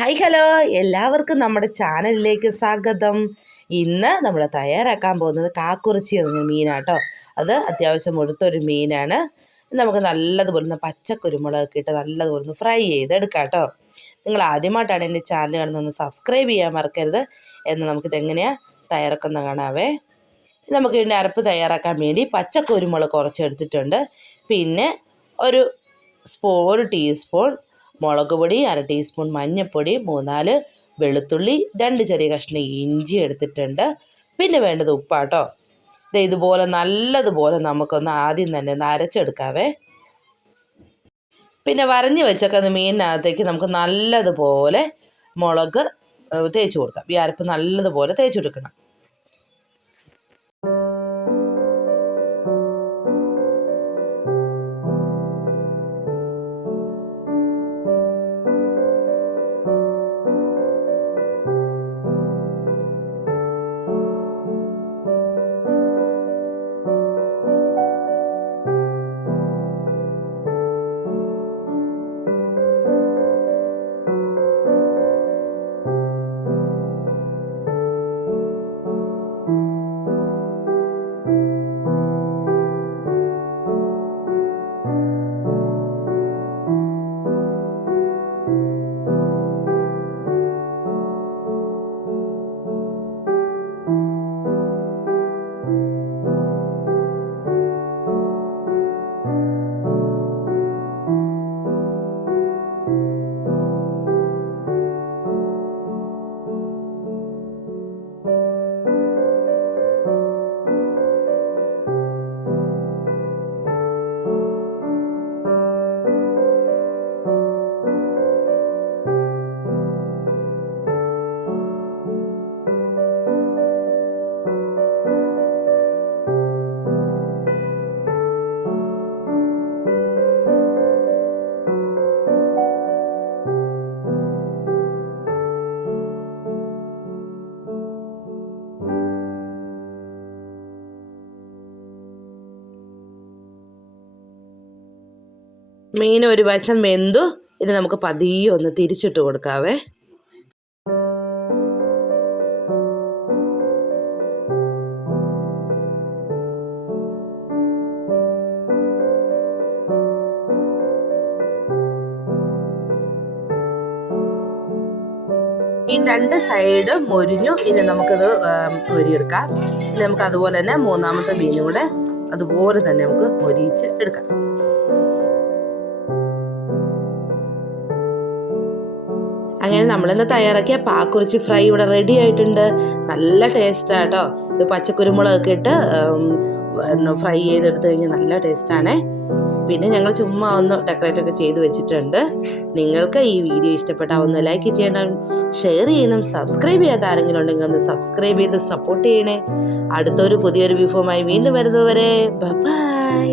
Hi hello, എല്ലാവർക്കും നമ്മുടെ ചാനലിലേക്ക് സ്വാഗതം. ഇന്ന് നമ്മൾ തയ്യാറാക്കാൻ പോകുന്നത് കാക്കുറിച്ചി എന്ന മീനാട്ടോ. അത് അത്യാവശ്യം മുഴുത്തൊരു മീനാണ്. നമുക്ക് നല്ലതുപോലെ പച്ചക്കുരുമുളകൊക്കെ ഇട്ട് നല്ലതുപോലെ ഫ്രൈ ചെയ്തെടുക്കാം കേട്ടോ. നിങ്ങൾ ആദ്യമായിട്ടാണ് എൻ്റെ ചാനൽ കാണുന്നതെന്ന് സബ്സ്ക്രൈബ് ചെയ്യാൻ മറക്കരുത്. എന്ന് നമുക്കിതെങ്ങനെയാണ് തയ്യാറാക്കുന്നത് കാണാവേ. നമുക്ക് ഇതിൻ്റെ അരപ്പ് തയ്യാറാക്കാൻ വേണ്ടി പച്ചക്കുരുമുളക് കുറച്ചെടുത്തിട്ടുണ്ട്. പിന്നെ ഒരു ടീസ്പൂൺ മുളക് പൊടി, 1/2 ടീസ്പൂൺ മഞ്ഞൾപ്പൊടി, 3-4 വെളുത്തുള്ളി, 2 ചെറിയ കഷ്ണം ഇഞ്ചി എടുത്തിട്ടുണ്ട്. പിന്നെ വേണ്ടത് ഉപ്പാട്ടോ. ഇതുപോലെ നല്ലതുപോലെ നമുക്കൊന്ന് ആദ്യം തന്നെ ഒന്ന് അരച്ചെടുക്കാവേ. പിന്നെ വരഞ്ഞ് വെച്ചേക്കുന്ന മീനിനകത്തേക്ക് നമുക്ക് നല്ലതുപോലെ മുളക് തേച്ച് കൊടുക്കാം. ഈ അരപ്പ് നല്ലതുപോലെ തേച്ച് കൊടുക്കണം. മീൻ ഒരു വശം വെന്തു. ഇനി നമുക്ക് പതിയെ ഒന്ന് തിരിച്ചിട്ട് കൊടുക്കാവേ. ഈ 2 സൈഡ് മൊരിഞ്ഞു. ഇനി നമുക്കത് മൊരിയെടുക്കാം. ഇനി നമുക്ക് അതുപോലെ തന്നെ മൂന്നാമത്തെ മീനും കൂടെ അതുപോലെ തന്നെ നമുക്ക് മൊരിയിച്ച് എടുക്കാം. അങ്ങനെ നമ്മളിന്ന് തയ്യാറാക്കിയ പാക്കുറിച്ചി ഫ്രൈ ഇവിടെ റെഡി ആയിട്ടുണ്ട്. നല്ല ടേസ്റ്റാട്ടോ. ഇത് പച്ചക്കുരുമുളകൊക്കെ ഇട്ട് ഫ്രൈ ചെയ്തെടുത്ത് കഴിഞ്ഞാൽ നല്ല ടേസ്റ്റാണേ. പിന്നെ ഞങ്ങൾ ചുമ്മാ ഒന്ന് ഡെക്കറേറ്റ് ഒക്കെ ചെയ്ത് വെച്ചിട്ടുണ്ട്. നിങ്ങൾക്ക് ഈ വീഡിയോ ഇഷ്ടപ്പെട്ടാൽ ഒന്ന് ലൈക്ക് ചെയ്യണം, ഷെയർ ചെയ്യണം. സബ്സ്ക്രൈബ് ചെയ്യാത്ത ആരെങ്കിലും ഉണ്ടെങ്കിൽ ഒന്ന് സബ്സ്ക്രൈബ് ചെയ്ത് സപ്പോർട്ട് ചെയ്യണേ. അടുത്തൊരു പുതിയൊരു വിഭവമായി വീണ്ടും വരുന്നതുവരെ ബൈ.